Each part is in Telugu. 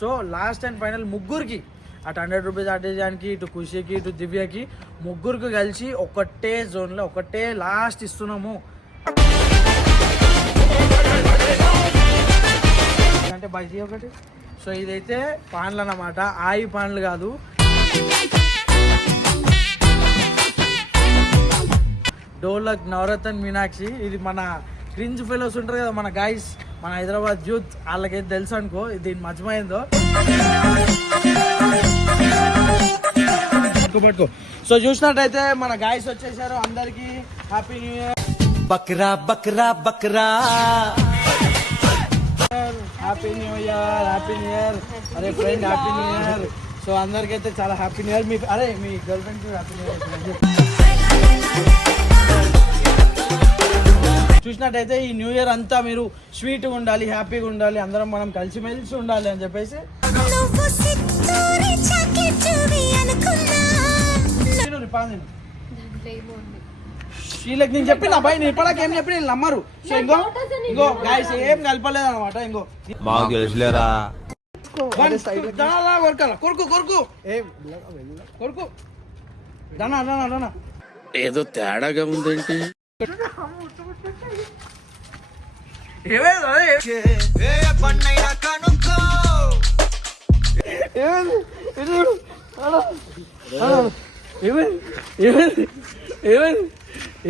సో లాస్ట్ అండ్ ఫైనల్ ముగ్గురికి అటు 100 రూపీస్ ఆర్టిజాన్కి, ఇటు ఖుషీకి, ఇటు దివ్యకి ముగ్గురికి కలిసి ఒకటే జోన్లో ఒకటే లాస్ట్ ఇస్తున్నాము. అంటే బైజీ ఒకటి. సో ఇదైతే పాన్లు అన్నమాట, ఆయి పాన్లు కాదు. డోలక్ నవరత్న మీనాక్షి. ఇది మన క్రింజ్ ఫెలోస్ ఉంటారు కదా మన గాయస్, మన హైదరాబాద్ యూత్, వాళ్ళకైతే తెలుసు అనుకో దీని మజమైందో. పట్టుకో. సో చూసినట్టయితే మన గాయస్ వచ్చేసారు. అందరికి హ్యాపీ న్యూ ఇయర్. బక్రా బక్రా బక్రా happy new year, happy new year. అరే friend happy new year. So అందరికైతే చాలా హ్యాపీ న్యూ ఇయర్. మీ girlfriend happy new year. చూసినట్టయితే ఈ న్యూ ఇయర్ అంతా మీరు స్వీట్గా ఉండాలి, హ్యాపీగా ఉండాలి, అందరం మనం కలిసిమెలిసి ఉండాలి అని చెప్పేసి వీళ్ళకి నేను చెప్పిన అబ్బాయి నేను ఇప్పటికి ఏం చెప్పి నేను నమ్మరు. సో ఇంకో గాయస్ ఏం కలపలేదు అనమాట. ఇంకో కొరుకు కొరుకు కొరుకు దానా దానా దానా ఏదో తేడాగా ఉందేంటి?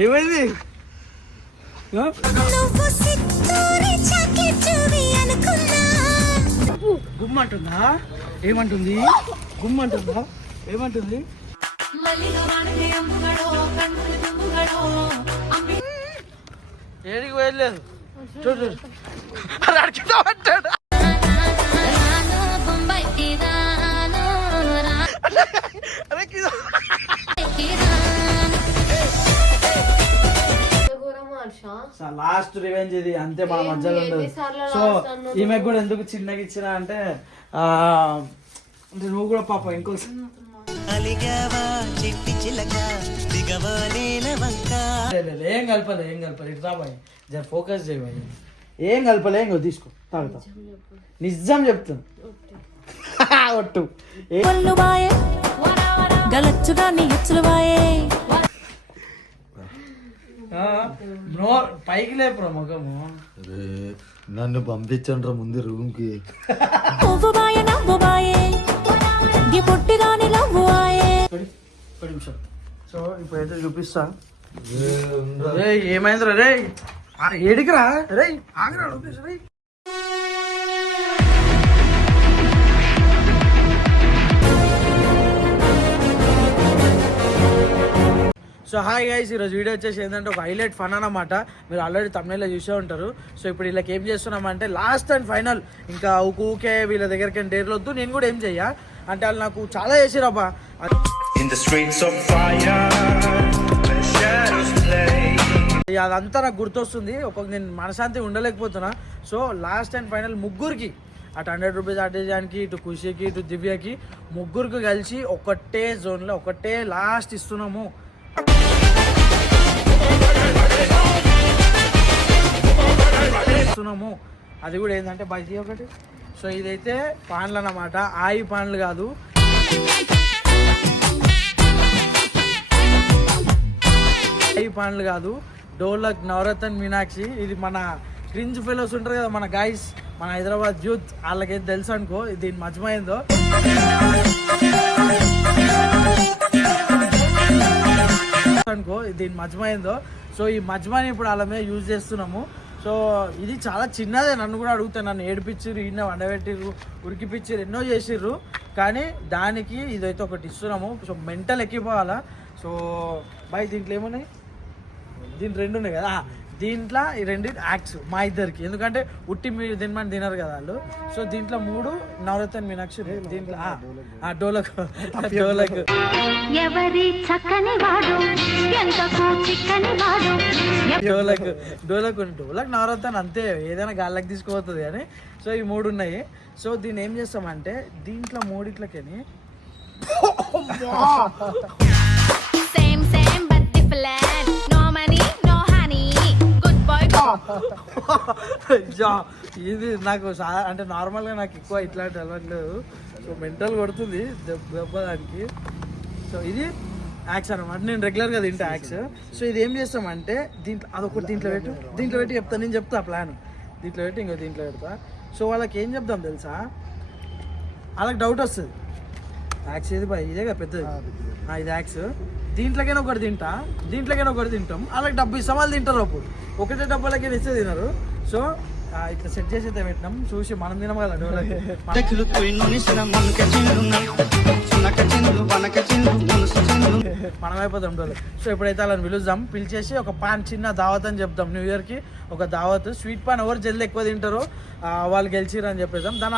ఏమైంది? గుమ్మంటుందా? ఏమంటుంది? గుమ్మంటుందా? ఏమంటుంది? ఏడికి వెళ్ళలేదు. చూడు లాస్ట్ రివెంజ్ ఇది, అంతే మన మధ్యలో ఉండదు. సో ఈమెకు కూడా ఎందుకు చిన్నగా ఇచ్చినా అంటే నువ్వు కూడా పాప ఇంకో ఏం కలపలే ఇట్లా బాయ్ జర ఫోకస్ చేయబాయి. ఏం కలపలే ఇంకో తీసుకో తాగుతా. నిజం చెప్తాను ఒట్టు పైకి లేపురా ముఖము. నన్ను పంపించండి ముందు రూమ్ కి. సో ఇప్పుడైతే చూపిస్తా. ఏమైందిరా రే? ఏడికిరా రే? ఆగరా చూపిస్తా. సో హాయ్ గైస్, ఈరోజు వీడియో వచ్చేసి ఏంటంటే ఒక హైలైట్ ఫన్ అన్నమాట. మీరు ఆల్రెడీ తమిళలో చూసే ఉంటారు. సో ఇప్పుడు వీళ్ళకి ఏం చేస్తున్నామంటే లాస్ట్ అండ్ ఫైనల్, ఇంకా ఊకే వీళ్ళ దగ్గరికి డేర్లు వద్దు, నేను కూడా ఏం చెయ్యా అంటే వాళ్ళు నాకు చాలా చేసిరబ్బా. అదంతా నాకు గుర్తొస్తుంది. నేను మనశాంతి ఉండలేకపోతున్నా. సో లాస్ట్ అండ్ ఫైనల్ ముగ్గురికి అటు 100 రూపీస్ ఆర్టిజాన్కి, ఇటు ఖుషీకి, ఇటు దివ్యకి ముగ్గురికి కలిసి ఒకటే జోన్లో ఒకటే లాస్ట్ ఇస్తున్నాము. అది కూడా ఏంటంటే బైజీ ఒకటి. సో ఇదైతే పాన్లు అన్నమాట, ఆయి పాన్లు కాదు. ఆయి పాన్లు కాదు, డోలక్ నవరత్న మీనాక్షి. ఇది మన క్రింజ్ ఫెలోస్ ఉంటారు కదా మన గాయస్, మన హైదరాబాద్ యూత్, వాళ్ళకైతే తెలుసు అనుకో దీని మజమైందో. దీని మజమైందో. సో ఈ మజ్మాని ఇప్పుడు వాళ్ళ మీద యూజ్ చేస్తున్నాము. సో ఇది చాలా చిన్నదే. నన్ను కూడా అడుగుతాను, నన్ను ఏడిపించిర్రు, ఈయన వండబెట్టిర్రు, ఉరికిపిచ్చిర్రు, ఎన్నో చేసిర్రు. కానీ దానికి ఇదైతే ఒకటి ఇస్తున్నాము. సో మెంటల్ ఎక్కిపోవాలా. సో బాయ్ దీంట్లో ఏమున్నాయి? దీంట్లో 2 ఉన్నాయి కదా. దీంట్లో ఈ 2 యాక్ట్స్ మా ఇద్దరికి, ఎందుకంటే ఉట్టి మీరు తినమని తినరు కదా వాళ్ళు. సో దీంట్లో 3 నవరత్న మీనాక్షి, దీంట్లో డోలక్ డోలక్ డోలక్ డోలక్ డోలక్ నవరత్న అంతే, ఏదైనా గాళ్ళకి తీసుకుపోతుంది కానీ. సో ఈ 3 ఉన్నాయి. సో దీన్ని ఏం చేస్తామంటే దీంట్లో 3 same same but different. No money no honey, good boy అయ్యా, ఇది నాకు అంటే నార్మల్గా నాకు ఎక్కువ ఇట్లాంటి అలవాట్లేదు. సో మెంటల్ కొడుతుంది దెబ్బ దానికి. సో ఇది యాక్స్ అనమాట. నేను రెగ్యులర్గా తింటా యాక్స్. సో ఇది ఏం చేస్తామంటే దీంట్లో అదొకటి దీంట్లో పెట్టి చెప్తా. నేను చెప్తా ప్లాన్. దీంట్లో పెట్టి ఇంకో దీంట్లో పెడతా. సో వాళ్ళకి ఏం చెప్తాం తెలుసా, వాళ్ళకి డౌట్ వస్తుంది యాక్స్ ఏది బాయ్ ఇదే కదా పెద్దది, ఇది యాక్స్. దీంట్లోకైనా ఒకటి తింటాం. వాళ్ళకి డబ్బు ఇస్తాం, వాళ్ళు తింటారు. అప్పుడు ఒకటే డబ్బాలకి ఇస్తే తినరు. సో ఇట్లా సెట్ చేసి అయితే పెట్టినాం. చూసి మనం తినం కదా మనం అయిపోతాం డోలు. సో ఇప్పుడైతే వాళ్ళని పిలుద్దాం. పిలిచేసి ఒక పాన్ చిన్న దావత్ అని చెప్తాం. న్యూ ఇయర్కి ఒక దావత్. స్వీట్ పాన్ ఎవరు జల్ది ఎక్కువ తింటారో వాళ్ళు గెలిచిరు అని చెప్పేద్దాం. దన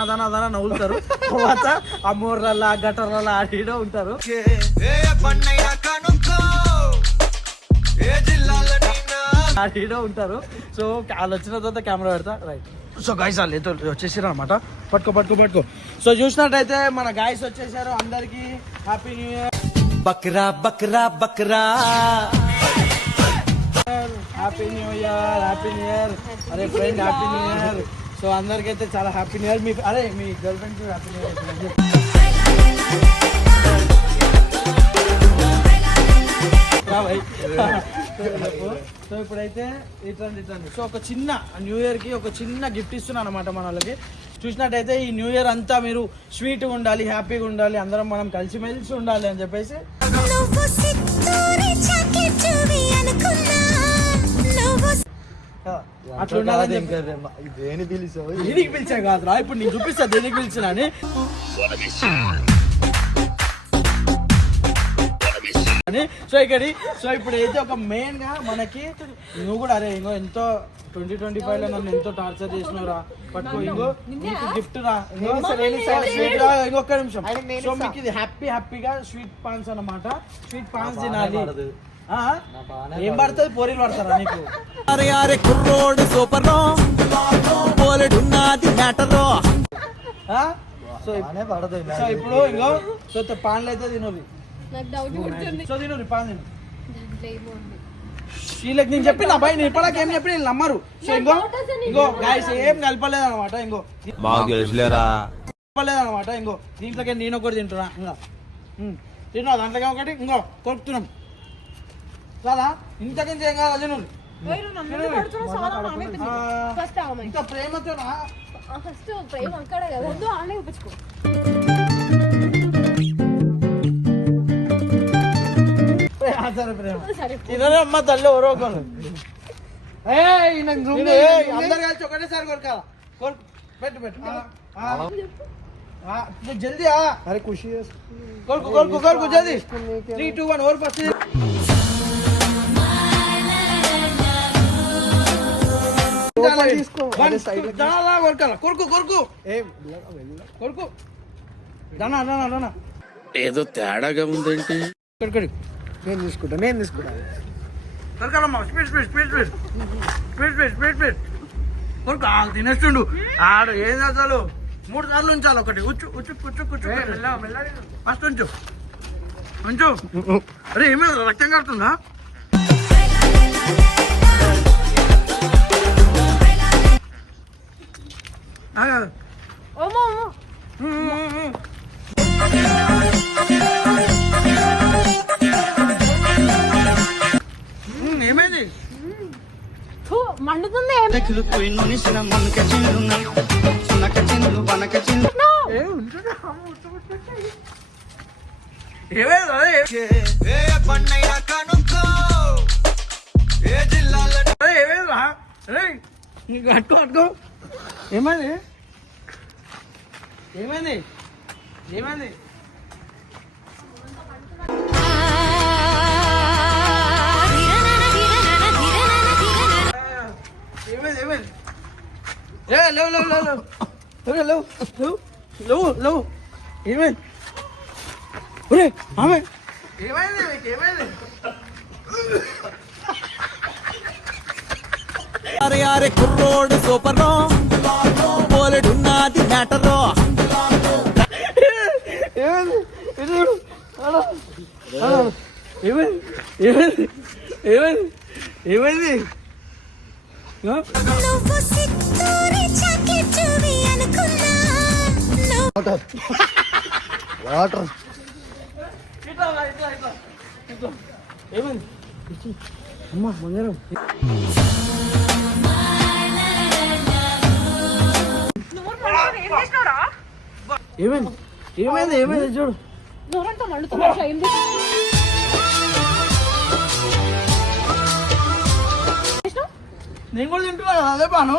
నవ్వులుతారు. తర్వాత ఆ మోర్రల్లా గటర్లలా ఆడిడో ఉంటారు. ఆడిడో ఉంటారు. సో వాళ్ళు వచ్చిన తర్వాత కెమెరా పెడతా. రైట్. సో గాయస్ వాళ్ళు అయితే వచ్చేసారు అనమాట. పట్టుకో. సో చూసినట్టయితే మన గాయస్ వచ్చేసారు. అందరికి హ్యాపీ న్యూ ఇయర్. బక్రా హ్యాపీ న్యూ ఇయర్. అరే friend happy new year. So అందరికైతే చాలా హ్యాపీ న్యూ ఇయర్. మీ girlfriend happy new year. So ఇప్పుడైతే ఇట్లండి. సో ఒక చిన్న న్యూ ఇయర్కి ఒక చిన్న గిఫ్ట్ ఇస్తున్నాను అనమాట మన వాళ్ళకి. చూసినట్టయితే ఈ న్యూ ఇయర్ అంతా మీరు స్వీట్గా ఉండాలి, హ్యాపీగా ఉండాలి, అందరం మనం కలిసిమెలిసి ఉండాలి అని చెప్పేసి అట్లా ఉండాలని దేని పిలిచావు? దేనికి పిలిచా కాదురా, ఇప్పుడు నేను చూపిస్తా దేనికి పిలిచినా అని. సో ఇప్పుడు అయితే ఒక మెయిన్ గా మనకి నువ్వు కూడా అరే ఇంకో ఎంతో 2025 లో నన్ను ఎంతో టార్చర్ చేసినవురా, పట్టుకో ఇంకో నీకు గిఫ్ట్ రా, ఇంకొక నిమిషం. సో మీకు ఇది హ్యాపీగా స్వీట్ పాన్స్ అన్నమాట. స్వీట్ పాన్స్ తినాలి. ఏం పడుతుంది? పోరీలు పడతారా నీకు? కుర్రోడు సూపర్ సో ఇప్పుడు ఇంకో సో పాన్లు అయితే తినవి. సో తిను పాన్ తిను. వీళ్ళకి నేను చెప్పిన అబ్బాయి నేను ఇప్పటికి ఏం చెప్పి వీళ్ళు నమ్మరు. సో ఇంకో గాయస్ ఏం కలపలేదు అనమాట. ఇంకో దీంట్లోకి నేను ఒకటి తింటున్నా. ఇంకా తిన్నా దాంట్లోకి ఒకటి ఇంకో కొడుతున్నాం కదా. ఇంతకించి ఏం కాదు. తిను ఇంత ప్రేమతో ఇదనే అమ్మ తల్లి ఎవరో ఒకరు అందరు కలిసి ఒకటేసారి కొరకాల. పెట్టు జల్దీ. అరే ఖుషి కొరకు జల్దీ. 3, 2, 1 ఓవర్ ఫస్ట్. కొరకు దానా ఏదో తేడాగా ఉందేంటి? నేను తీసుకుంటా దొరకాలమ్మా. స్పీడ్ కొరకు తినేస్తుండు ఆడు. ఏం అసలు 3 సార్లు ఉంచాలి. ఒకటి ఉచ్చు ఫస్ట్ ఉంచు. అరే ఏమైనా రక్తం కడుతుందా? ఏమైంది? మండుతుంది. అట్టుకో. ఏమైంది? ఏమైంది? లేవు ఏమైంది? ఆమె ఏమైంది? కుర్రోడు సూపర్ పోలెడున్నది మ్యాటరో. ఏమైంది? వాటర్ ఏమైంది అమ్మా బంగారం ఏమైంది ఏమైంది ఏమైంది చూడు నేను కూడా తింటున్నా కదా, అదే పాను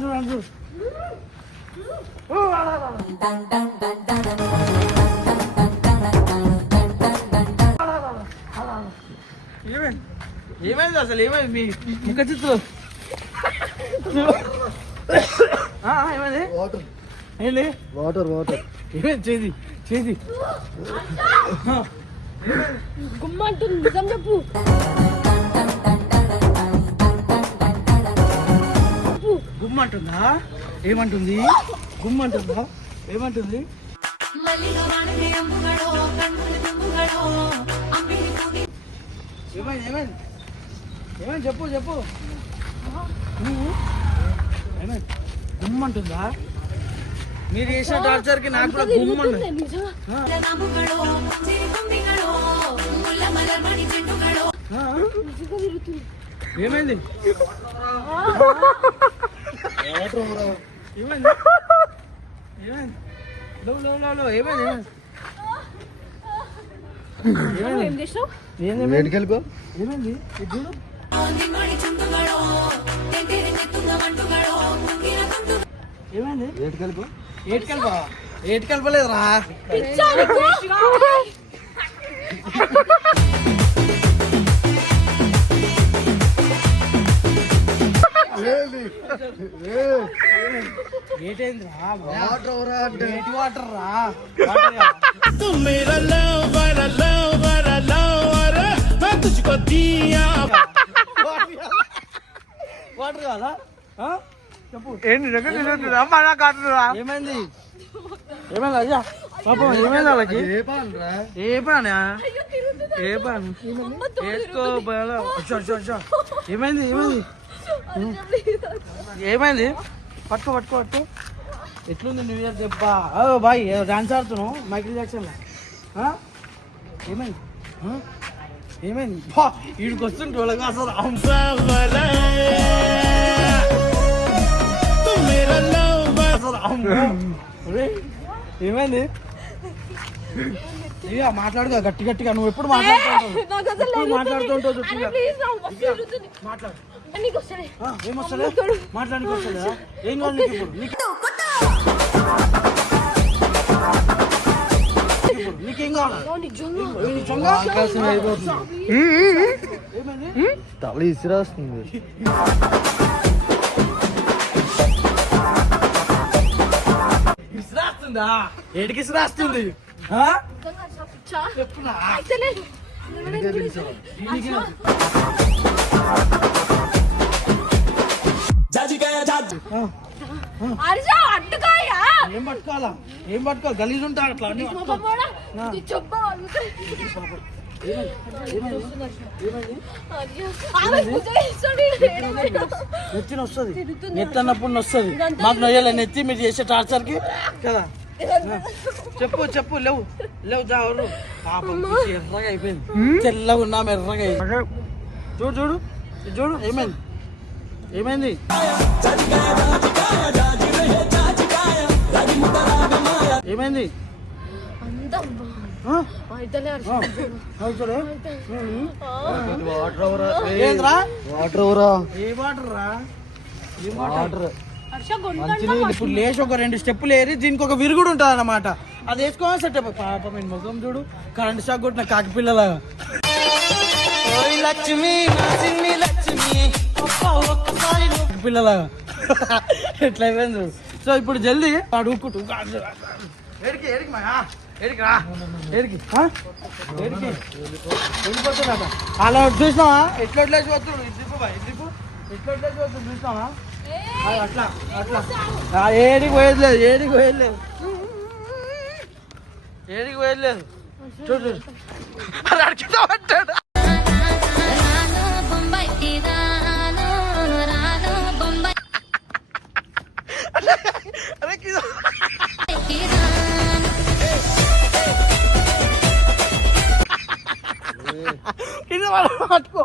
చూడు చూడు ఏమైంది ఏమైంది అసలు ఏమైంది మీ ముఖ చిత్రం ఏమైంది వాటర్ ఏంటి వాటర్ వాటర్ ఏమైంది చేది చేది గుమ్మంటుంది నిజం చెప్పు గుమ్మంటుందా ఏమంటుంది గుమ్మంటుందా ఏమంటుంది ఏమైంది ఏమైంది ఏమైంది చెప్పు చెప్పు నువ్వు ఏమైంది గుమ్మంటుందా మీరు చేసిన టార్చర్కి నాకు కూడా గుమ్మంది ఏమైంది ఏమైంది ఏమైంది ఏమైంది ఏమైంది వేడికెళ్ళిపో ఏమైంది చూడు ఏమైంది వేడికెళ్ళిపో ఏటి కలపలేదురా ఏటైందిరా వాటర్ అంటే ఏటి వాటర్ రా వాటర్ కాదా చెప్పు ఏంటి ఏమైంది ఏమైంది అయ్యా పాపం ఏమైంది వాళ్ళకి ఏ పాలరా ఏ పనా ఏ పని వేసుకో ఏమైంది ఏమైంది ఏమైంది పట్టుకో పట్టుకో పట్టుకో ఎట్లుంది న్యూ ఇయర్ దెబ్బ బాయ్ డాన్స్ ఆడుతున్నావు మైకిల్ జాక్సన్ ఏమైంది ఏమైంది వీడికి వస్తుంటే వాళ్ళకి అసలు ఏమైంది ఇక మాట్లాడుగా గట్టి గట్టిగా నువ్వు ఎప్పుడు మాట్లాడుతుంటావు మాట్లాడు ఏమొస్తలే మాట్లాడానికి వస్తలేదా ఏం కావాలి నీకేం కావాలి ఏమైంది తల ఇసిరాస్తుంది ఇసిరాస్తుందా ఏడికి ఇసిరాస్తుంది చెప్పునా ఏం పట్టుకోవాలా ఏం పట్టుకోవాలి గలీజ్ ఉంటా అట్లా నెత్తిన వస్తుంది నెత్తి అన్నప్పుడు వస్తుంది మాకు నొయ్యాలి నెత్తి మీరు చేసే టార్చర్కి కదా చెప్పు చెప్పు లేవు లేవు జావరు పాపం ఎర్రగా అయిపోయింది తెల్లగా ఉన్నాము ఎర్రగా చూడు చూడు చూడు ఏమైంది ఏమైంది ఏమైంది ఏంద్రా వాటర్ ఏ వాటర్ రా ఏ వాటర్ ఇప్పుడు లేచి ఒక 2 స్టెప్పులు ఏరి దీనికి ఒక విరుగుడు ఉంటుంది అన్నమాట అది వేసుకోవాలి సెట్ పాప మీ ముఖం చూడు కరెంట్ షాక్ కొట్టిన కాకి పిల్లలాగా పిల్లలాగా ఎట్లా అయిపోయింది చూడు సో ఇప్పుడు జల్దీ అడుగుకుంటు ఏడికి ఏడికి మా ఏడికి రా ఏడికి ఏడికి వెళ్ళిపోతున్నా అలా చూసినావా ఎట్లా వదిలేసి వస్తుడు ఇద్దిపు ఎట్లా వదిలేసి వస్తుంది చూసినావా అట్లా అట్లా ఏడికి పోయేది లేదు ఏడికి పోయేది లేదు ఏడికి పోయేది లేదు చూడు అది అడిగితే అంటాడు కింద పట్టుకో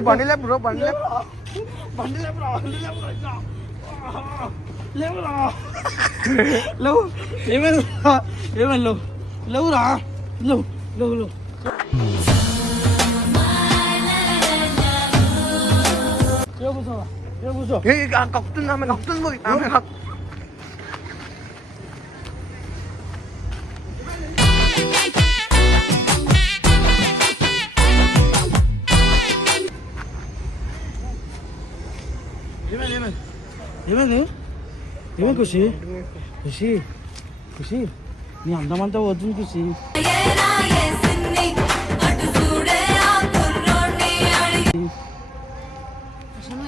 బండి లేపు బ్రో బండి లేవురా లేవు ఏమైనా లేవురా లేవు లేవు లేవు కూర్చో కక్కుతుంది ఆమె కక్కుతుంది ఆమె ఏమైంది ఖుషి ఖుషి ఖుషి నీ అందమంతా వద్దు ఖుషి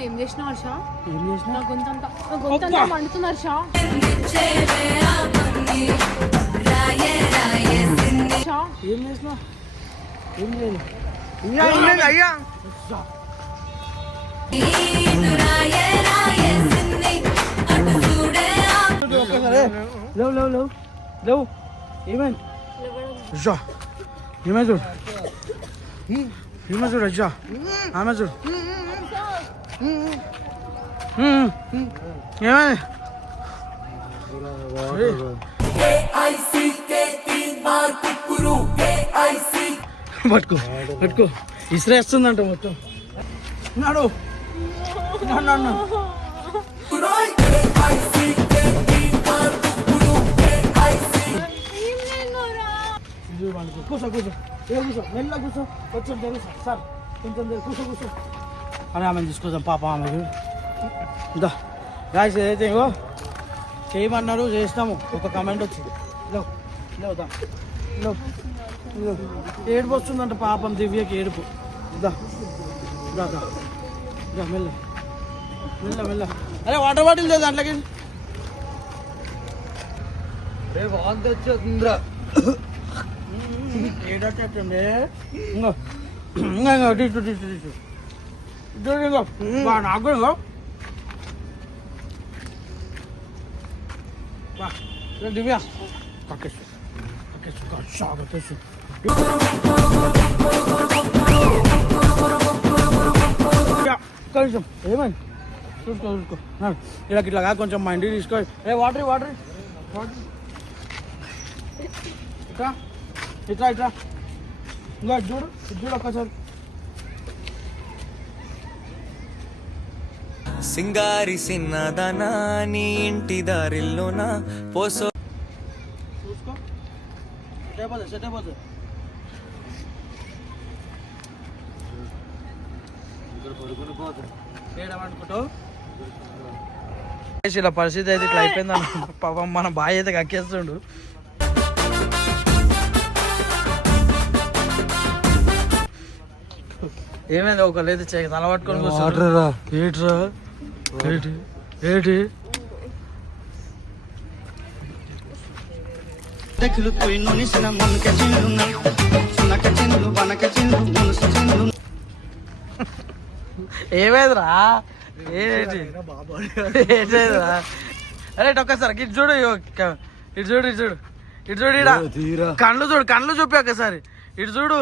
ఏం చేసినావు హర్ష? ఏం చేసినా నా గొంతంతా మండుతుంది హర్ష. ఏం చేసినా ఏం చేయలేదు అయ్యా లేవు లేవు లేవు లేవు ఏమైంది అజ్జా ఏమైంది చూడు ఏమైంది చూడు అజ్జా ఆమె చూడు ఏమైంది పట్టుకో పట్టుకో ఇసిరేస్తుందంట మొత్తం నాడు నన్ను కూర్చో కూర్చో కూర్చో మెల్ల కూర్చో కొంచెం తెలుసు సార్ కొంచెం కూర్చో అని ఆమెను తీసుకొద్దాం పాప ఆమెకు ఇదా గాయస్ ఏదైతే ఇగో చేయమన్నారు చేస్తాము ఒక కమెంట్ వచ్చింది లేవుదా ఏడుపు వస్తుందంట పాపం దివ్యకి ఏడుపు ఇదా మెల్ల మెల్ల మెల్ల అరే వాటర్ బాటిల్ లేదు దాంట్లోకి వాంతి వచ్చేస్తుందిరా ఏడట్టండి ఇంకో ఇంకా ఇంకో నాకు కూడా ఇంకో దివ్య కక్కేసు కక్కేసు కొంచెం ఏమైంది చూసుకో ఇట్లా కొంచెం మా ఇంటికి తీసుకో వాటర్ ఇట్లా ఇంకా చూడు ఒక్కసారి సింగారి సిన్నదనా నీ ఇంటి దారిల్లోన పోసో చూసుకో సెట్ అయిపోతుంది ఇలా పరిస్థితి అయితే ఇట్లా అయిపోయింది అనుకుంటా పాపం మన బాయ్ అయితే కక్కేస్తుండు ఏమైంది ఒకళ్ళు అయితే తల పట్టుకొని కూర్చోరా ఏటి ఏమైందిరా ఏంటిరా అరే ఒక్కసారి ఇటు చూడు ఇటు చూడు ఇడ కళ్ళు చూపి ఒక్కసారి ఇటు చూడు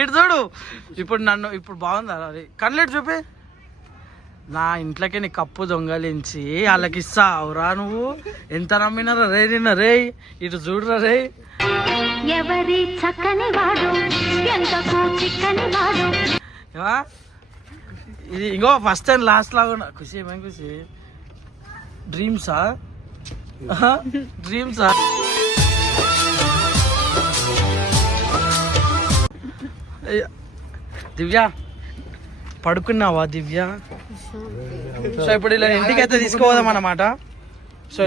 ఇటు చూడు ఇప్పుడు బాగుందా అది కళ్ళు ఇటు చూపి నా ఇంట్లోకి నీ కప్పు దొంగలించి వాళ్ళకి ఇస్తావురా నువ్వు ఎంత నమ్మినారా రే నిన్న రే ఇటు చూడురా రే ఎవరి చక్కని వాడు ఎంతకు చిక్కని వాడు ఇది ఇంకో ఫస్ట్ అండ్ లాస్ట్ లాగా ఖుషి ఏమేం ఖుషి డ్రీమ్సా దివ్య పడుకున్నావా దివ్య సో ఇప్పుడు ఇలా ఇంటికి అయితే తీసుకోదాం అన్నమాట సో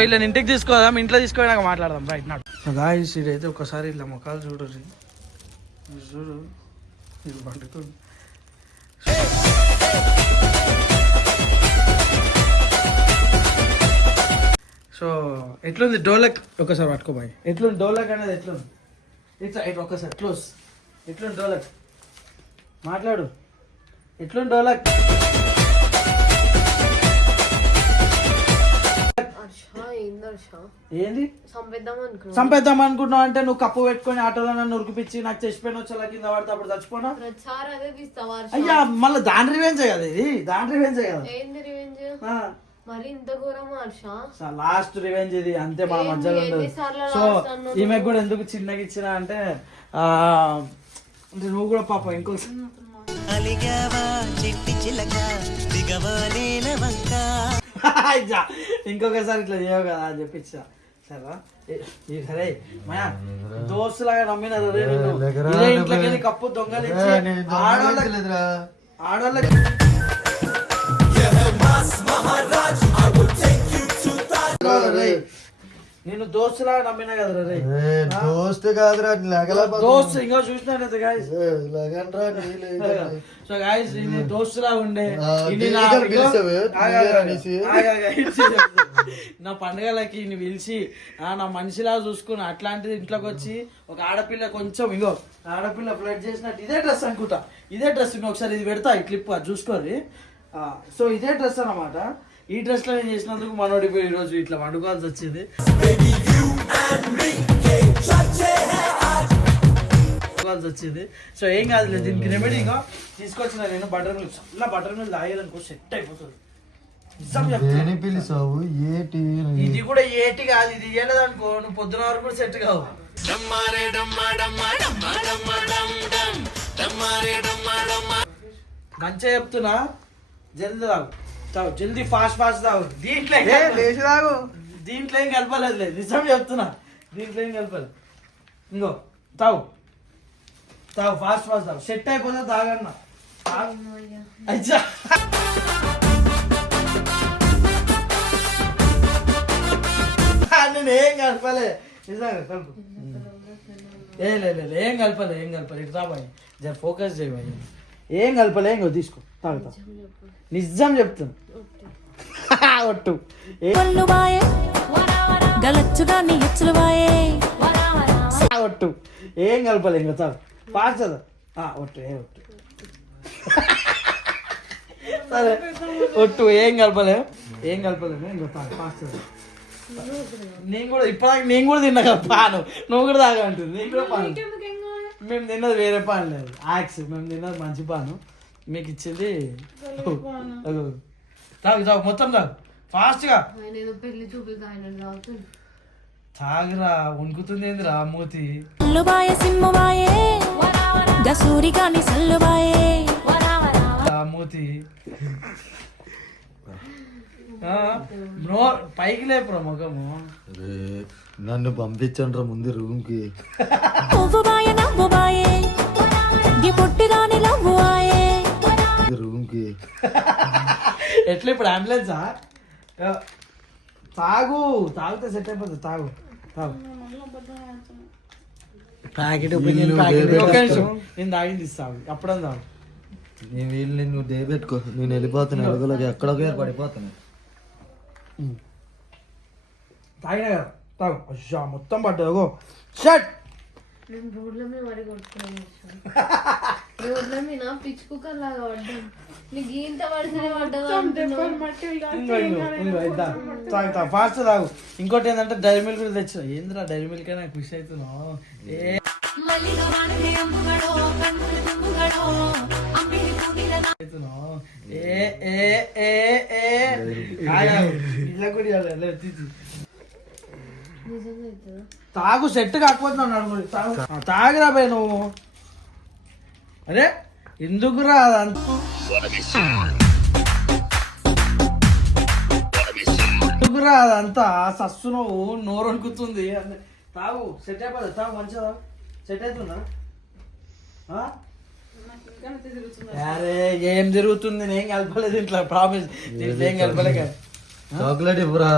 ఇలా ఇంటికి తీసుకోదాం ఇంట్లో తీసుకోవడానికి మాట్లాడదాం రైట్ నాట్ గాయస్ ఇదైతే ఒకసారి ఇట్లా ముఖాలు చూడు ఇది పండుతుంది సో ఎట్లుంది డోలక్ ఒకసారి పట్టుకోబాయి. ఎట్లుంది డోలక్ అనేది ఎట్లుంది? ఇట్లా ఇట్లా ఒకసారి క్లోజ్. ఎట్లుంది డోలక్? మాట్లాడు. ఎట్లుంది డోలక్? ఏంది చంపేద్దాం అనుకుంటున్నావు అంటే నువ్వు కప్పు పెట్టుకొని ఆటోలో నన్ను ఉరికిపించి నాకు చచ్చిపోయిన వచ్చేలా కింద పడితే అప్పుడు చచ్చిపోనా? అయ్యా మళ్ళీ దాని రివెంజ్ కదా ఇది, దాని రివెంజ్ కదా. మరి ఇంత ఘోరమా హర్ష? లాస్ట్ రివెంజ్ ఇది అంతే, మన మధ్యలో ఉండదు. సో ఈమెకు కూడా ఎందుకు చిన్నగా ఇచ్చిన అంటే నువ్వు కూడా పాప అలిగావా చిట్టి చిలక దిగవా నేల వంక. ఇంకొకసారి ఇట్లా చేయవు కదా అని చెప్పించా. సరే సరే మాయా దోస్తులాగా నమ్మినారు ఇంట్లోకి కప్పు దొంగలించి ఆడోళ్ళకి నేను దోస్తులాగా నమ్మినా కదరా రే. దోస్త్ కాదురా దోస్తు ఇంకా చూసినారు గాయస్. సో గాయస్ నేను దోస్తులా ఉండే నా పండుగలకి ఇన్ని పిలిచి నా మనిషిలా చూసుకుని అట్లాంటిది ఇంట్లోకి వచ్చి ఒక ఆడపిల్ల కొంచెం ఇంకో ఆడపిల్ల ఫ్లడ్ చేసినట్టు ఇదే డ్రెస్ అనుకుంటా, ఇదే డ్రెస్ ఒకసారి ఇది పెడతా ఈ క్లిప్ అది చూసుకోరు. సో ఇదే డ్రెస్ అన్నమాట. ఈ డ్రెస్ లో నేను చేసినందుకు మనోడి ఈ రోజు ఇట్లా వండుకోవాల్సి వచ్చింది. సో ఏం కాదు, దీనికి రెమెడీ ఇంకా తీసుకొచ్చిన నేను బటర్ మిల్క్. చాలా బటర్ మిల్క్ తాగేదనుకో సెట్ అయిపోతుంది. పిలిచావు ఏటి? ఇది కూడా ఏటి కాదు, ఇది ఇయ్యలేదనుకో నువ్వు పొద్దున వరకు కూడా సెట్ కావు. మంచిగా చెప్తున్నా, జల్దీ తాగు తాగు, జల్దీ ఫాస్ట్ ఫాస్ట్ తాగు. దీంట్లో తాగు, దీంట్లో ఏం కలపలేదు, నిజం చెప్తున్నా, దీంట్లో ఏం కలపలేదు. ఇంకో తాగు తాగు, ఫాస్ట్ ఫాస్ట్ తాగు, సెట్ అయిపోతే తాగన్నా. అచ్చా నేను ఏం కలపలే, నిజంగా కలుపు. ఏం కలపలే, ఏం కలపలే. ఇటు రాబాయి జర ఫోకస్ చేయబాయి. ఏం కలపలే, ఇంకో తీసుకో తాగుతా. నిజం చెప్తున్నా. ఒట్టు ఒట్టు ఏం కలపలే, ఇంకో తాగు ఫాస్ట్ కదా. ఒట్టు ఏ ఒట్టు సరే ఒట్టు ఏం కలపలే, ఏం కలపలేదు. ఇంకో తాగు ఫాస్ట్. నేను కూడా ఇప్పటిదాకా నేను కూడా తిన్నా కదా పాను, నువ్వు కూడా తాగంటుంది. నేను కూడా పాను, మేము తిన్నది వేరే పాను లేదు, యాక్స్. మేము తిన్నది మంచి పాను, మీకు ఇచ్చింది తాగు తాగు మొత్తం తాగు ఫాస్ట్గా. తాగురా, వణుకుతుంది ఏందిరా మూతి. మూతి పైకి లేపురా ముఖము. నన్ను పంపించండ్రా ముందు రూమ్ కి. రూమ్ కి ఎట్లా ఇప్పుడు అంబులెన్సా? తాగు, తాగితే సెట్ అయిపోతుంది. తాగు తాగు. ప్యాకెట్ నేను తాగింది ఇస్తావు అప్పుడే తాగు. నీ వీళ్ళు నువ్వు డే పెట్టుకో, నేను వెళ్ళిపోతాను అడుగులోకి, ఎక్కడొకే పడిపోతాను. తాగినా కదా తాగు. అయ్యా మొత్తం పడ్డావు. షట్ రోడ్ల మీద మరి కొట్టుకున్నాను, రోడ్ల మీద పిచ్ కుక్కర్ లాగా పడ్డాను. నీకు ఇంత పడితే పడ్డా. ఫాస్ట్ తాగు. ఇంకోటి ఏంటంటే డైరీ మిల్క్ కూడా తెచ్చిన. ఏంద్రా డైరీ మిల్క్ నాకు ఖుషి అవుతున్నావు. తాగు సెట్ కాకపోతున్నావు. తాగురా బే నువ్వు. అరే ఎందుకురా ఎందుకురా అదంతా సస్సు, నువ్వు నోరు వణుకుతుంది. తాగు సెట్ అయిపోతుంది. తాగు మంచిదా, సెట్ అవుతుందా? అరే ఏం జరుగుతుంది, నేను కలపలేదు ఇంట్లో, ప్రామిస్ దీంట్లో ఏం కలపలే కదా. చాక్లెట్ ఇవ్వరా?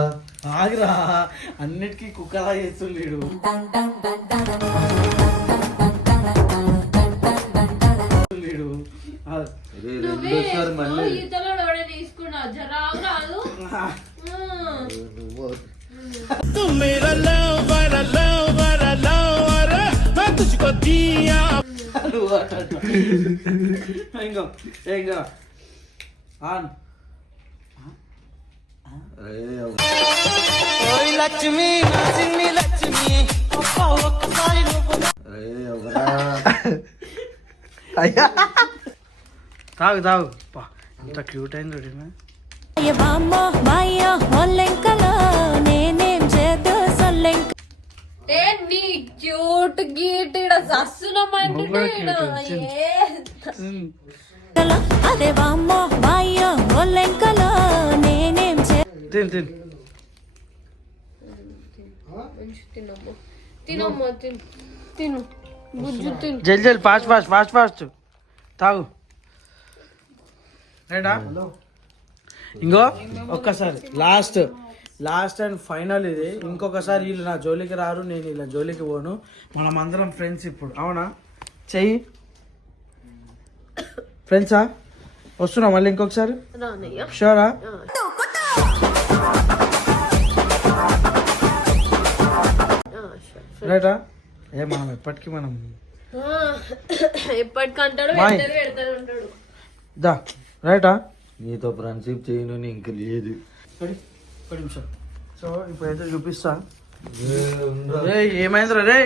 ఆగిరా, అన్నిటికీ కుక్కలా చేస్తుండీడు. ఇంకో ఇంకా ఆన్ లక్ష్మి నా చిన్ని లక్ష్మి ఒక్కసారి అయ్యా తాగు తాగు పా ఎంత క్యూట్ అయింది చూడమే ఏ నీ క్యూట్ గీట్ ఇడ సస్సునమంటే తిను తిను తినమ్మా తినమ్మా తిను తిను బుజ్జు తిను జల్ది జల్ది ఫాస్ట్ ఫాస్ట్ ఫాస్ట్ ఫాస్ట్ తాగు రైటా ఇంకో ఒక్కసారి లాస్ట్ అండ్ ఫైనల్ ఇది. ఇంకొకసారి వీళ్ళు నా జోలికి రారు, నేను ఇలా జోలికి పోను. మనం అందరం ఫ్రెండ్స్ ఇప్పుడు. అవునా? చెయ్యి ఫ్రెండ్సా? వస్తున్నా మళ్ళీ ఇంకొకసారి? రానయ్యా షూరా? రైటా? మనం ఎప్పటికీ మనం ఎప్పటికంటాడు మాయ్. పెడతానే ఉంటాడు. దా రైటా? నీతో ఫ్రెండ్షిప్ చేయను ఇంక లేదు. ఒక నిమిషం. సో ఇప్పుడైతే చూపిస్తా. రే ఏమైందిరా రే?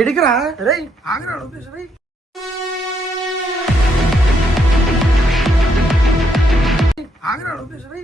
ఏడికిరా రే? ఆగరా చూపిస్తా రే. ఆగరా చూపిస్తా రే.